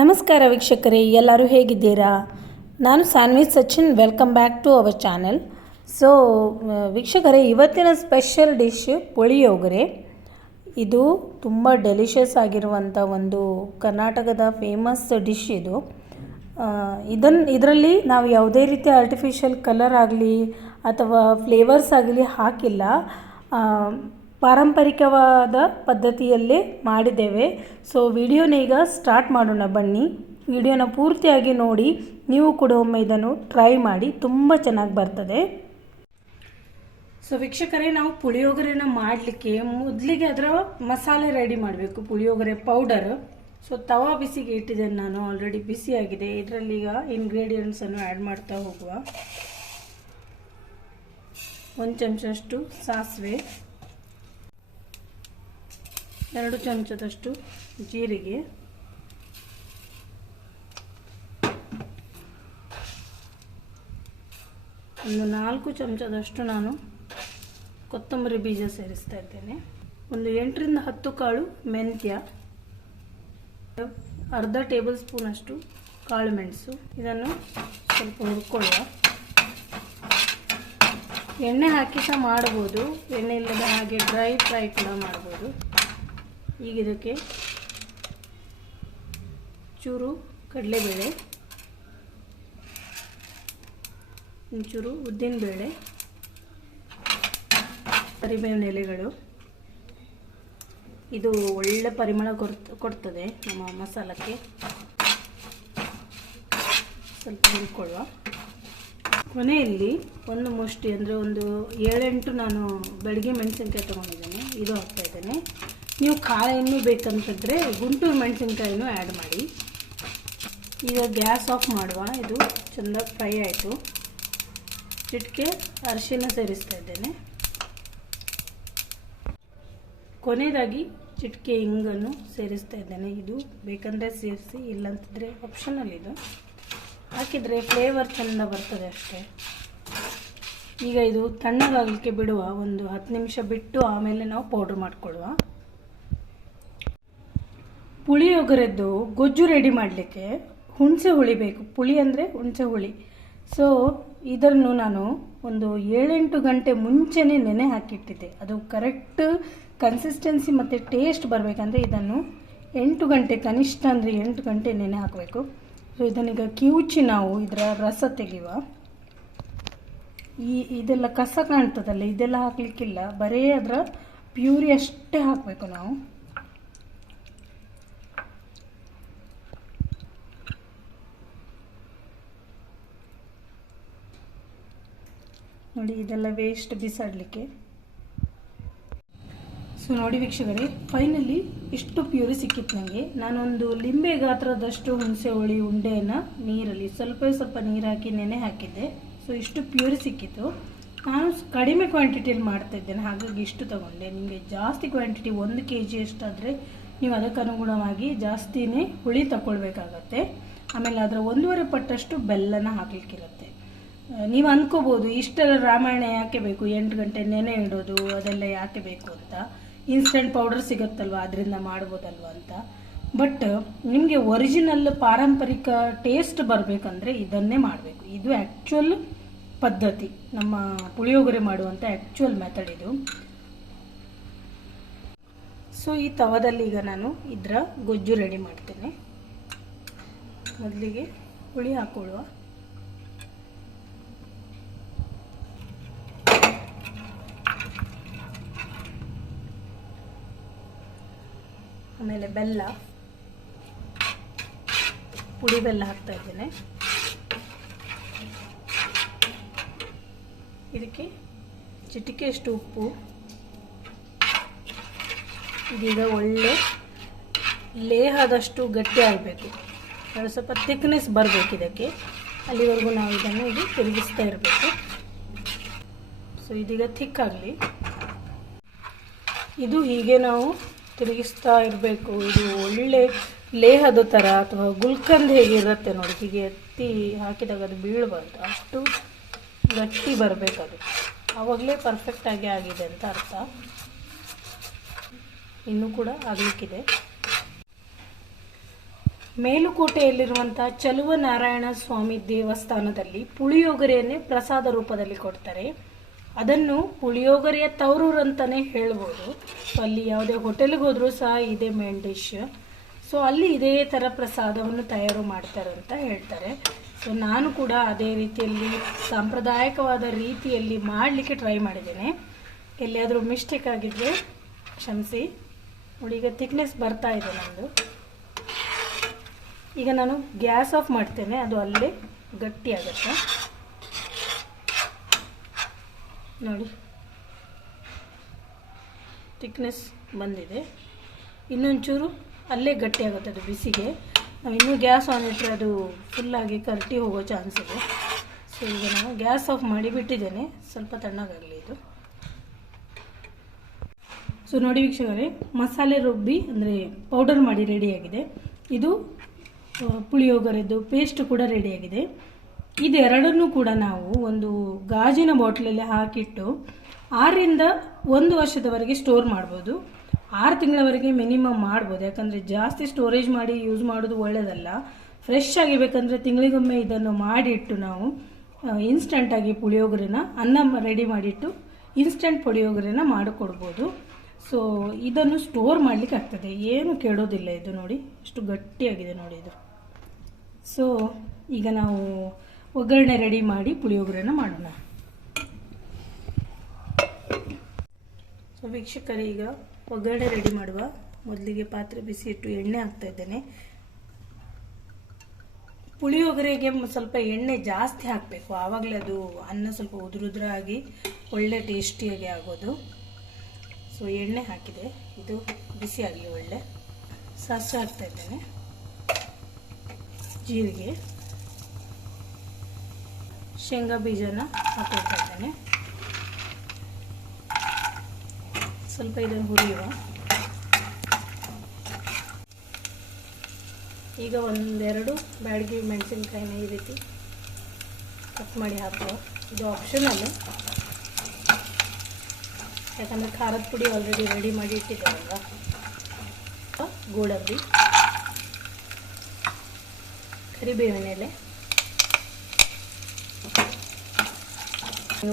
ನಮಸ್ಕಾರ ವೀಕ್ಷಕರೇ, ಎಲ್ಲರೂ ಹೇಗಿದ್ದೀರಾ? ನಾನು Sanvi Sachin. Welcome back to our channel. So ವೀಕ್ಷಕರೇ, ಇವತ್ತಿನ ಸ್ಪೆಷಲ್ ಡಿಶ್ ಪುಳಿಯೋಗರೆ. ಇದು ತುಂಬ ಡೆಲಿಷಿಯಸ್ ಆಗಿರುವಂಥ ಒಂದು ಕರ್ನಾಟಕದ ಫೇಮಸ್ ಡಿಶ್ ಇದು. ಇದರಲ್ಲಿ ನಾವು ಯಾವುದೇ ರೀತಿ ಆರ್ಟಿಫಿಷಿಯಲ್ ಕಲರ್ ಆಗಲಿ ಅಥವಾ ಫ್ಲೇವರ್ಸ್ ಆಗಲಿ ಹಾಕಿಲ್ಲ. ಪಾರಂಪರಿಕವಾದ ಪದ್ಧತಿಯಲ್ಲೇ ಮಾಡಿದ್ದೇವೆ. ಸೊ ವಿಡಿಯೋನ ಈಗ ಸ್ಟಾರ್ಟ್ ಮಾಡೋಣ ಬನ್ನಿ. ವಿಡಿಯೋನ ಪೂರ್ತಿಯಾಗಿ ನೋಡಿ, ನೀವು ಕೂಡ ಒಮ್ಮೆ ಇದನ್ನು ಟ್ರೈ ಮಾಡಿ, ತುಂಬ ಚೆನ್ನಾಗಿ ಬರ್ತದೆ. ಸೊ ವೀಕ್ಷಕರೇ, ನಾವು ಪುಳಿಯೋಗರೆನ ಮಾಡಲಿಕ್ಕೆ ಮೊದಲಿಗೆ ಅದರ ಮಸಾಲೆ ರೆಡಿ ಮಾಡಬೇಕು. ಪುಳಿಯೋಗರೆ ಪೌಡರ್. ಸೊ ತವಾ ಬಿಸಿಗೆ ಇಟ್ಟಿದ್ದೇನೆ ನಾನು, ಆಲ್ರೆಡಿ ಬಿಸಿಯಾಗಿದೆ. ಇದರಲ್ಲಿ ಈಗ ಇಂಗ್ರೀಡಿಯೆಂಟ್ಸನ್ನು ಆ್ಯಡ್ ಮಾಡ್ತಾ ಹೋಗುವ. 1 ಚಮಚದಷ್ಟು ಸಾಸಿವೆ, 2 ಚಮಚದಷ್ಟು ಜೀರಿಗೆ, 4 ಚಮಚದಷ್ಟು ನಾನು ಕೊತ್ತಂಬರಿ ಬೀಜ ಸೇರಿಸ್ತಾ ಇದ್ದೇನೆ. 8 ರಿಂದ 10 ಕಾಳು ಮೆಂತ್ಯ, ಅರ್ಧ ಟೇಬಲ್ ಸ್ಪೂನ್ ಅಷ್ಟು ಕಾಳು ಮೆಣಸು. ಇದನ್ನು ಸ್ವಲ್ಪ ಹುರ್ಕೊಳ್ಳುವ. ಎಣ್ಣೆ ಹಾಕಿ ಸಹ ಮಾಡ್ಬೋದು, ಎಣ್ಣೆ ಇಲ್ಲದ ಹಾಗೆ ಡ್ರೈ ಫ್ರೈ ಕೂಡ ಮಾಡ್ಬೋದು. ಈಗ ಇದಕ್ಕೆ ಚೂರು ಕಡಲೆಬೇಳೆ, ಒಂಚೂರು ಉದ್ದಿನಬೇಳೆ, ಕರಿಬೇವಿನ ಎಲೆಗಳು. ಇದು ಒಳ್ಳೆ ಪರಿಮಳ ಕೊಡ್ತದೆ ನಮ್ಮ ಮಸಾಲಕ್ಕೆ. ಸ್ವಲ್ಪ ಹುರ್ಕೊಳ್ಳುವ. ಕೊನೆಯಲ್ಲಿ ಒಂದು ಮುಷ್ಟಿ ಅಂದರೆ ಒಂದು 7-8 ನಾನು ಬೆಳಗ್ಗೆ ಮೆಣಸಿನ್ಕಾಯಿ ತೊಗೊಂಡಿದ್ದೇನೆ, ಇದು ಹಾಕ್ತಾ ಇದ್ದೇನೆ. ನೀವು ಖಾರ ಇನ್ನೂ ಬೇಕಂತಿದ್ರೆ ಗುಂಟೂರು ಮೆಣಸಿನ್ಕಾಯಿನೂ ಆ್ಯಡ್ ಮಾಡಿ. ಈಗ ಗ್ಯಾಸ್ ಆಫ್ ಮಾಡುವ. ಇದು ಚೆಂದ ಫ್ರೈ ಆಯಿತು. ಚಿಟಿಕೆ ಅರಿಶಿನ ಸೇರಿಸ್ತಾ ಇದ್ದೇನೆ. ಕೊನೆಯದಾಗಿ ಚಿಟಿಕೆ ಹಿಂಗನ್ನು ಸೇರಿಸ್ತಾ ಇದ್ದೇನೆ. ಇದು ಬೇಕಂದರೆ ಸೇರಿಸಿ, ಇಲ್ಲಂತಿದ್ರೆ ಆಪ್ಷನಲ್. ಇದು ಹಾಕಿದರೆ ಫ್ಲೇವರ್ ಚೆಂದ ಬರ್ತದೆ ಅಷ್ಟೇ. ಈಗ ಇದು ತಣ್ಣಗಾಗಲಿಕ್ಕೆ ಬಿಡುವ. ಒಂದು 10 ನಿಮಿಷ ಬಿಟ್ಟು ಆಮೇಲೆ ನಾವು ಪೌಡ್ರ್ ಮಾಡಿಕೊಳ್ಳುವ. ಪುಳಿಯೋಗರೆದ್ದು ಗೊಜ್ಜು ರೆಡಿ ಮಾಡಲಿಕ್ಕೆ ಹುಣಸೆ ಹುಳಿ ಬೇಕು. ಪುಳಿ ಅಂದರೆ ಹುಣಸೆ ಹುಳಿ. ಸೊ ಇದನ್ನು ನಾನು ಒಂದು 7-8 ಗಂಟೆ ಮುಂಚೆನೇ ನೆನೆ ಹಾಕಿಟ್ಟಿದ್ದೆ. ಅದು ಕರೆಕ್ಟ್ ಕನ್ಸಿಸ್ಟೆನ್ಸಿ ಮತ್ತು ಟೇಸ್ಟ್ ಬರಬೇಕಂದ್ರೆ ಇದನ್ನು 8 ಗಂಟೆ, ಕನಿಷ್ಠ ಅಂದರೆ 8 ಗಂಟೆ ನೆನೆ ಹಾಕಬೇಕು. ಸೊ ಇದನ್ನೀಗ ಕಿವುಚಿ ನಾವು ಇದರ ರಸ ತೆಗೆಯುವ. ಇದೆಲ್ಲ ಕಸ ಕಾಣ್ತದಲ್ಲ, ಇದೆಲ್ಲ ಹಾಕಲಿಕ್ಕಿಲ್ಲ, ಬರೀ ಅದರ ಪ್ಯೂರಿ ಅಷ್ಟೇ ಹಾಕಬೇಕು ನಾವು. ನೋಡಿ, ಇದೆಲ್ಲ ವೇಸ್ಟ್ ಬಿಸಾಡಲಿಕ್ಕೆ. ಸೊ ನೋಡಿ ವೀಕ್ಷಕರೇ, ಫೈನಲಿ ಇಷ್ಟು ಪ್ಯೂರಿ ಸಿಕ್ಕಿತ್ತು ನನಗೆ. ನಾನೊಂದು ಲಿಂಬೆ ಗಾತ್ರದಷ್ಟು ಹುಣಸೆ ಹುಳಿ ಉಂಡೆಯನ್ನು ನೀರಲ್ಲಿ ಸ್ವಲ್ಪ ನೀರು ಹಾಕಿ ನೆನೆ ಹಾಕಿದ್ದೆ. ಸೊ ಇಷ್ಟು ಪ್ಯೂರಿ ಸಿಕ್ಕಿತ್ತು. ನಾನು ಕಡಿಮೆ ಕ್ವಾಂಟಿಟಿಯಲ್ಲಿ ಮಾಡ್ತಾ ಇದ್ದೇನೆ, ಹಾಗಾಗಿ ಇಷ್ಟು ತಗೊಂಡೆ. ನಿಮಗೆ ಜಾಸ್ತಿ ಕ್ವಾಂಟಿಟಿ 1 kg ಅಷ್ಟಾದರೆ ನೀವು ಅದಕ್ಕನುಗುಣವಾಗಿ ಜಾಸ್ತಿನೇ ಹುಳಿ ತಗೊಳ್ಬೇಕಾಗತ್ತೆ. ಆಮೇಲೆ ಅದರ 1.5 ಪಟ್ಟಷ್ಟು ಬೆಲ್ಲನ ಹಾಕಲಿಕ್ಕಿರುತ್ತೆ. ನೀವು ಅಂದ್ಕೋಬೋದು, ಇಷ್ಟೆಲ್ಲ ರಾಮಾಯಣ ಯಾಕೆ ಬೇಕು, 8 ಗಂಟೆ ನೆನೆ ಇಡೋದು ಅದೆಲ್ಲ ಯಾಕೆ ಬೇಕು ಅಂತ. ಇನ್ಸ್ಟೆಂಟ್ ಪೌಡರ್ ಸಿಗುತ್ತಲ್ವ, ಅದರಿಂದ ಮಾಡ್ಬೋದಲ್ವ ಅಂತ. ಬಟ್ ನಿಮಗೆ ಒರಿಜಿನಲ್ ಪಾರಂಪರಿಕ ಟೇಸ್ಟ್ ಬರಬೇಕಂದ್ರೆ ಇದನ್ನೇ ಮಾಡಬೇಕು. ಇದು ಆ್ಯಕ್ಚುಯಲ್ ಪದ್ಧತಿ, ನಮ್ಮ ಪುಳಿಯೋಗರೆ ಮಾಡುವಂಥ ಆ್ಯಕ್ಚುಯಲ್ ಮೆಥಡ್ ಇದು. ಸೊ ಈ ತವದಲ್ಲಿ ಈಗ ನಾನು ಇದರ ಗೊಜ್ಜು ರೆಡಿ ಮಾಡ್ತೇನೆ. ಮೊದಲಿಗೆ ಹುಳಿ ಹಾಕೊಳ್ಳುವ. ಆಮೇಲೆ ಬೆಲ್ಲ, ಪುಡಿ ಬೆಲ್ಲ ಹಾಕ್ತಾ ಇದ್ದೇನೆ. ಇದಕ್ಕೆ ಚಿಟಿಕೆಯಷ್ಟು ಉಪ್ಪು. ಇದೀಗ ಒಳ್ಳೆ ಲೇಹದಷ್ಟು ಗಟ್ಟಿ ಆಗಬೇಕು, ಸ್ವಲ್ಪ ಥಿಕ್ನೆಸ್ ಬರಬೇಕು ಇದಕ್ಕೆ. ಅಲ್ಲಿವರೆಗೂ ನಾವು ಇದನ್ನು ಇದು ತಿರುಗಿಸ್ತಾ ಇರಬೇಕು. ಸೊ ಇದೀಗ ಥಿಕ್ ಆಗಲಿ. ಇದು ಹೀಗೆ ನಾವು ತಿರುಗಿಸ್ತಾ ಇರಬೇಕು. ಇದು ಒಳ್ಳೆ ಲೇಹದ ಥರ ಅಥವಾ ಗುಲ್ಕಂದ್ ಹೇಗಿರುತ್ತೆ ನೋಡಿ, ಹೀಗೆ ಎತ್ತಿ ಹಾಕಿದಾಗ ಅದು ಬೀಳಬಾರ್ದು, ಅಷ್ಟು ಗಟ್ಟಿ ಬರಬೇಕದು. ಆವಾಗಲೇ ಪರ್ಫೆಕ್ಟಾಗಿ ಆಗಿದೆ ಅಂತ ಅರ್ಥ. ಇನ್ನೂ ಕೂಡ ಆಗಲಿಕ್ಕಿದೆ. ಮೇಲುಕೋಟೆಯಲ್ಲಿರುವಂಥ ಚಲುವನಾರಾಯಣ ಸ್ವಾಮಿ ದೇವಸ್ಥಾನದಲ್ಲಿ ಪುಳಿಯೋಗರೆಯನ್ನೇ ಪ್ರಸಾದ ರೂಪದಲ್ಲಿ ಕೊಡ್ತಾರೆ. ಅದನ್ನು ಪುಳಿಯೋಗರೆಯ ತವರೂರು ಅಂತಲೇ ಹೇಳ್ಬೋದು. ಸೊ ಅಲ್ಲಿ ಯಾವುದೇ ಹೋಟೆಲ್ಗೆ ಹೋದರೂ ಸಹ ಇದೇ ಮೇನ್ ಡಿಶ್. ಸೊ ಅಲ್ಲಿ ಇದೇ ಥರ ಪ್ರಸಾದವನ್ನು ತಯಾರು ಮಾಡ್ತಾರೆ ಅಂತ ಹೇಳ್ತಾರೆ. ಸೊ ನಾನು ಕೂಡ ಅದೇ ರೀತಿಯಲ್ಲಿ ಸಾಂಪ್ರದಾಯಿಕವಾದ ರೀತಿಯಲ್ಲಿ ಮಾಡಲಿಕ್ಕೆ ಟ್ರೈ ಮಾಡಿದ್ದೇನೆ. ಎಲ್ಲಿಯಾದರೂ ಮಿಸ್ಟೇಕ್ ಆಗಿದ್ದರೆ ಕ್ಷಮಿಸಿ. ನೋಡಿ, ಈಗ ಥಿಕ್ನೆಸ್ ಬರ್ತಾ ಇದೆ ನಂದು. ಈಗ ನಾನು ಗ್ಯಾಸ್ ಆಫ್ ಮಾಡ್ತೇನೆ, ಅದು ಅಲ್ಲೇ ಗಟ್ಟಿ ಆಗುತ್ತೆ. ನೋಡಿ, ಥಿಕ್ನೆಸ್ ಬಂದಿದೆ. ಇನ್ನೊಂಚೂರು ಅಲ್ಲೇ ಗಟ್ಟಿ ಆಗುತ್ತೆ ಅದು ಬಿಸಿಗೆ. ನಾವು ಇನ್ನೂ ಗ್ಯಾಸ್ ಆನ್ ಇಟ್ಟರೆ ಅದು ಫುಲ್ಲಾಗಿ ಕರಟಿ ಹೋಗೋ ಚಾನ್ಸ್ ಇದೆ. ಸೊ ಈಗ ನಾನು ಗ್ಯಾಸ್ ಆಫ್ ಮಾಡಿ ಬಿಟ್ಟಿದ್ದೇನೆ, ಸ್ವಲ್ಪ ತಣ್ಣಗಾಗಲಿ ಇದು. ಸೊ ನೋಡಿ ವೀಕ್ಷಕರೇ, ಮಸಾಲೆ ರುಬ್ಬಿ ಅಂದರೆ ಪೌಡರ್ ಮಾಡಿ ರೆಡಿಯಾಗಿದೆ. ಇದು ಪುಳಿಯೋಗರೆದು ಪೇಸ್ಟ್ ಕೂಡ ರೆಡಿಯಾಗಿದೆ. ಇದೆರಡನ್ನೂ ಕೂಡ ನಾವು ಒಂದು ಗಾಜಿನ ಬಾಟ್ಲಲ್ಲಿ ಹಾಕಿಟ್ಟು 6 ರಿಂದ 1 ವರ್ಷದವರೆಗೆ ಸ್ಟೋರ್ ಮಾಡ್ಬೋದು. 6 ತಿಂಗಳವರೆಗೆ ಮಿನಿಮಮ್ ಮಾಡ್ಬೋದು. ಯಾಕಂದರೆ ಜಾಸ್ತಿ ಸ್ಟೋರೇಜ್ ಮಾಡಿ ಯೂಸ್ ಮಾಡೋದು ಒಳ್ಳೆಯದಲ್ಲ. ಫ್ರೆಶ್ ಆಗಿಬೇಕಂದ್ರೆ ತಿಂಗಳಿಗೊಮ್ಮೆ ಇದನ್ನು ಮಾಡಿಟ್ಟು ನಾವು ಇನ್ಸ್ಟಂಟಾಗಿ ಪುಳಿಯೋಗರೆನ ಅನ್ನ ರೆಡಿ ಮಾಡಿಟ್ಟು ಇನ್ಸ್ಟಂಟ್ ಪುಳಿಯೋಗರೆನ ಮಾಡಿಕೊಡ್ಬೋದು. ಸೊ ಇದನ್ನು ಸ್ಟೋರ್ ಮಾಡಲಿಕ್ಕೆ ಆಗ್ತದೆ, ಏನು ಕೆಡೋದಿಲ್ಲ. ಇದು ನೋಡಿ ಎಷ್ಟು ಗಟ್ಟಿಯಾಗಿದೆ ನೋಡಿ ಇದು. ಸೊ ಈಗ ನಾವು ಒಗ್ಗರಣೆ ರೆಡಿ ಮಾಡಿ ಪುಳಿಯೋಗರೆನ ಮಾಡೋಣ. ಸೊ ವೀಕ್ಷಕರೇ, ಈಗ ಒಗ್ಗರಣೆ ರೆಡಿ ಮಾಡುವ ಮೊದಲಿಗೆ ಪಾತ್ರೆ ಬಿಸಿ ಇಟ್ಟು ಎಣ್ಣೆ ಹಾಕ್ತಾ ಇದ್ದೇನೆ. ಪುಳಿಯೋಗರೆಗೆ ಸ್ವಲ್ಪ ಎಣ್ಣೆ ಜಾಸ್ತಿ ಹಾಕಬೇಕು, ಆವಾಗಲೇ ಅದು ಅನ್ನ ಸ್ವಲ್ಪ ಉದುರುದ್ರಾಗಿ ಒಳ್ಳೆ ಟೇಸ್ಟಿಯಾಗಿ ಆಗೋದು. ಸೊ ಎಣ್ಣೆ ಹಾಕಿದೆ, ಇದು ಬಿಸಿ ಆಗಲಿ ಒಳ್ಳೆ. ಸಾಸಿವೆ ಹಾಕ್ತಾ ಇದ್ದೇನೆ, ಜೀರಿಗೆ, ಶೇಂಗಾ ಬೀಜನ ಹಾಕೊಳ್ತಾ ಇದ್ದೇನೆ. ಸ್ವಲ್ಪ ಇದನ್ನು ಹುರಿಯುವ. ಈಗ 1-2 ಬ್ಯಾಡಗಿ ಮೆಣಸಿನ್ಕಾಯಿನ ಈ ರೀತಿ ಕಟ್ ಮಾಡಿ ಹಾಕುವ. ಇದು ಆಪ್ಷನಲ್, ಯಾಕಂದರೆ ಖಾರದ ಪುಡಿ ಆಲ್ರೆಡಿ ರೆಡಿ ಮಾಡಿ ಇಟ್ಟಿದ್ದಾರಲ್ಲ. ಗೋಡಂಬಿ, ಕರಿಬೇವಿನ ಎಲೆ,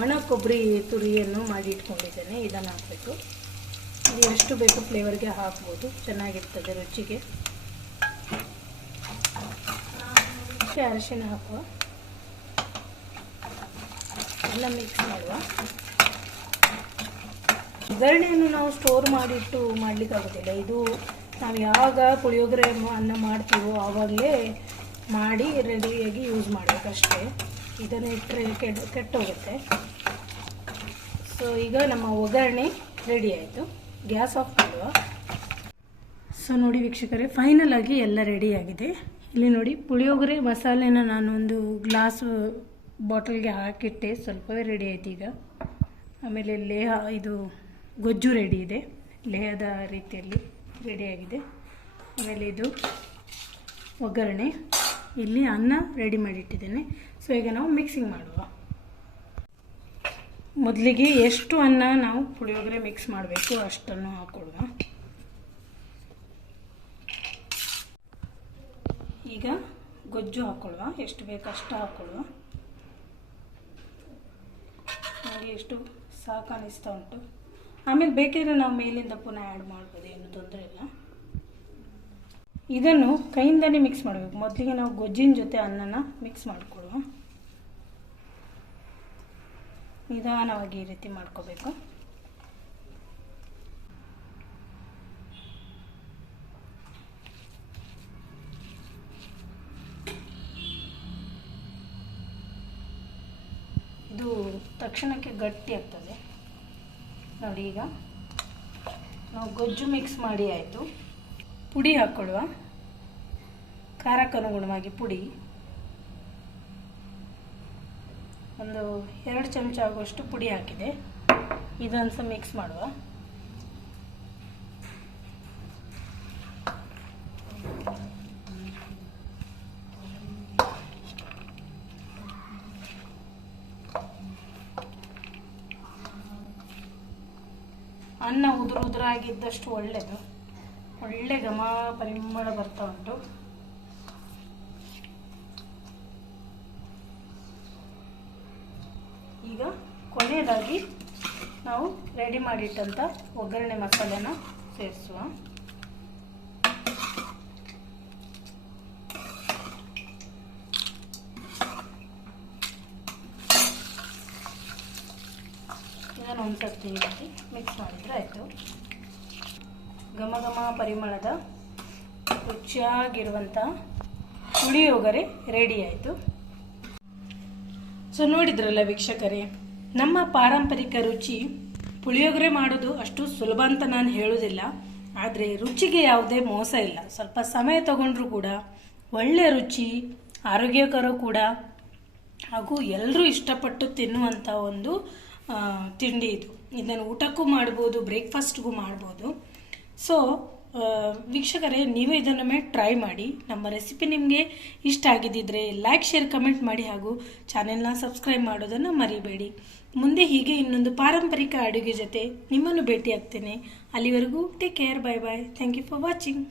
ಒಣ ಕೊಬ್ಬರಿ ತುರಿಯನ್ನು ಮಾಡಿ ಇಟ್ಕೊಂಡಿದ್ದೇನೆ, ಇದನ್ನು ಹಾಕಬೇಕು. ಇದು ಎಷ್ಟು ಬೇಕು ಫ್ಲೇವರ್ಗೆ ಹಾಕ್ಬೋದು, ಚೆನ್ನಾಗಿರ್ತದೆ ರುಚಿಗೆ. ಅರಿಶಿನ ಹಾಕುವ, ಎಲ್ಲ ಮಿಕ್ಸ್ ಮಾಡುವ. ಒಗ್ಗರಣೆಯನ್ನು ನಾವು ಸ್ಟೋರ್ ಮಾಡಿಟ್ಟು ಮಾಡಲಿಕ್ಕಾಗೋದಿಲ್ಲ. ಇದು ನಾವು ಯಾವಾಗ ಪುಳಿಯೋಗರೆ ಅನ್ನ ಮಾಡ್ತೀವೋ ಆವಾಗಲೇ ಮಾಡಿ ರೆಡಿಯಾಗಿ ಯೂಸ್ ಮಾಡಬೇಕಷ್ಟೇ. ಇದನ್ನು ಇಟ್ಟರೆ ಕೆಟ್ಟೋಗುತ್ತೆ. ಸೊ ಈಗ ನಮ್ಮ ಒಗ್ಗರಣೆ ರೆಡಿ ಆಯಿತು, ಗ್ಯಾಸ್ ಆಫ್ ಮಾಡುವ. ಸೊ ನೋಡಿ ವೀಕ್ಷಕರೇ, ಫೈನಲ್ ಆಗಿ ಎಲ್ಲ ರೆಡಿಯಾಗಿದೆ. ಇಲ್ಲಿ ನೋಡಿ, ಪುಳಿಯೋಗರೆ ಮಸಾಲೆನ ನಾನು ಒಂದು ಗ್ಲಾಸ್ ಬಾಟಲ್ಗೆ ಹಾಕಿಟ್ಟೆ, ಸ್ವಲ್ಪವೇ ರೆಡಿ ಆಯ್ತು ಈಗ. ಆಮೇಲೆ ಲೇಹ, ಇದು ಗೊಜ್ಜು ರೆಡಿ ಇದೆ, ಲೇಹದ ರೀತಿಯಲ್ಲಿ ರೆಡಿಯಾಗಿದೆ. ಆಮೇಲೆ ಇದು ಒಗ್ಗರಣೆ, ಇಲ್ಲಿ ಅನ್ನ ರೆಡಿ ಮಾಡಿಟ್ಟಿದ್ದೇನೆ. ಸೊ ಈಗ ನಾವು ಮಿಕ್ಸಿಂಗ್ ಮಾಡುವ. ಮೊದಲಿಗೆ ಎಷ್ಟು ಅನ್ನ ನಾವು ಪುಳಿಯೋಗರೆ ಮಿಕ್ಸ್ ಮಾಡಬೇಕು ಅಷ್ಟನ್ನು ಹಾಕೊಳ್ಳುವ. ಈಗ ಗೊಜ್ಜು ಹಾಕೊಳ್ಳುವ, ಎಷ್ಟು ಬೇಕು ಅಷ್ಟು ಹಾಕೊಳ್ಳುವ. ನೋಡಿ ಎಷ್ಟು ಸಾಕು ಅನಿಸ್ತಾ ಉಂಟು. ಆಮೇಲೆ ಬೇಕಿದ್ರೆ ನಾವು ಮೇಲಿಂದ ಪುನಃ ಆ್ಯಡ್ ಮಾಡ್ಬೋದು, ಏನು ತೊಂದರೆ ಇಲ್ಲ. ಇದನ್ನು ಕೈಯಿಂದನೇ ಮಿಕ್ಸ್ ಮಾಡಬೇಕು. ಮೊದಲಿಗೆ ನಾವು ಗೊಜ್ಜಿನ ಜೊತೆ ಅನ್ನನ ಮಿಕ್ಸ್ ಮಾಡಿಕೊಡುವ. ನಿಧಾನವಾಗಿ ಈ ರೀತಿ ಮಾಡ್ಕೋಬೇಕು. ಇದು ತಕ್ಷಣಕ್ಕೆ ಗಟ್ಟಿ ಆಗ್ತದೆ ನೋಡಿ. ಈಗ ನಾವು ಗೊಜ್ಜು ಮಿಕ್ಸ್ ಮಾಡಿ ಆಯಿತು. ಪುಡಿ ಹಾಕ್ಕೊಳ್ಳುವ, ಖಾರಕ್ಕೆ ಅನುಗುಣವಾಗಿ ಪುಡಿ ಒಂದು 2 ಚಮಚ ಆಗುವಷ್ಟು ಪುಡಿ ಹಾಕಿದೆ. ಇದನ್ನು ಸಹ ಮಿಕ್ಸ್ ಮಾಡುವ. ಅನ್ನ ಉದುರಾಗಿದ್ದಷ್ಟು ಒಳ್ಳೆಯದು, ಒಳ್ಳೆ ಘಮ ಪರಿಮಳ ಬರ್ತಾ ಉಂಟು. ಮೊದಲನೇದಾಗಿ ನಾವು ರೆಡಿ ಮಾಡಿಟ್ಟಂಥ ಒಗ್ಗರಣೆ ಮಸಾಲೆನ ಸೇರಿಸುವ. ಇದನ್ನು ಒಂದ್ಸತಿ ಮಿಕ್ಸ್ ಮಾಡಿದರೆ ಆಯಿತು. ಘಮ ಘಮ ಪರಿಮಳದ ರುಚಿಯಾಗಿರುವಂಥ ಪುಳಿಯೋಗರೆ ರೆಡಿ ಆಯಿತು. ಸೊ ನೋಡಿದ್ರಲ್ಲ ವೀಕ್ಷಕರೇ, ನಮ್ಮ ಪಾರಂಪರಿಕ ರುಚಿ ಪುಳಿಯೋಗರೆ ಮಾಡೋದು ಅಷ್ಟು ಸುಲಭ ಅಂತ ನಾನು ಹೇಳೋದಿಲ್ಲ. ಆದರೆ ರುಚಿಗೆ ಯಾವುದೇ ಮೋಸ ಇಲ್ಲ. ಸ್ವಲ್ಪ ಸಮಯ ತಗೊಂಡ್ರೂ ಕೂಡ ಒಳ್ಳೆ ರುಚಿ, ಆರೋಗ್ಯಕರ ಕೂಡ, ಹಾಗೂ ಎಲ್ಲರೂ ಇಷ್ಟಪಟ್ಟು ತಿನ್ನುವಂಥ ಒಂದು ತಿಂಡಿ ಇದು. ಇದನ್ನು ಊಟಕ್ಕೂ ಮಾಡ್ಬೋದು, ಬ್ರೇಕ್ಫಾಸ್ಟ್ಗೂ ಮಾಡ್ಬೋದು. ಸೊ ವೀಕ್ಷಕರೇ, ನೀವು ಇದನ್ನೊಮ್ಮೆ ಟ್ರೈ ಮಾಡಿ. ನಮ್ಮ ರೆಸಿಪಿ ನಿಮಗೆ ಇಷ್ಟ ಆಗಿದ್ದಿದ್ರೆ ಲೈಕ್, ಶೇರ್, ಕಮೆಂಟ್ ಮಾಡಿ ಹಾಗೂ ಚಾನೆಲ್ನ ಸಬ್ಸ್ಕ್ರೈಬ್ ಮಾಡೋದನ್ನು ಮರಿಬೇಡಿ. ಮುಂದೆ ಹೀಗೆ ಇನ್ನೊಂದು ಪಾರಂಪರಿಕ ಅಡುಗೆ ಜೊತೆ ನಿಮ್ಮನ್ನು ಭೇಟಿ ಆಗ್ತೇನೆ. ಅಲ್ಲಿವರೆಗೂ take care, bye bye. Thank you for watching.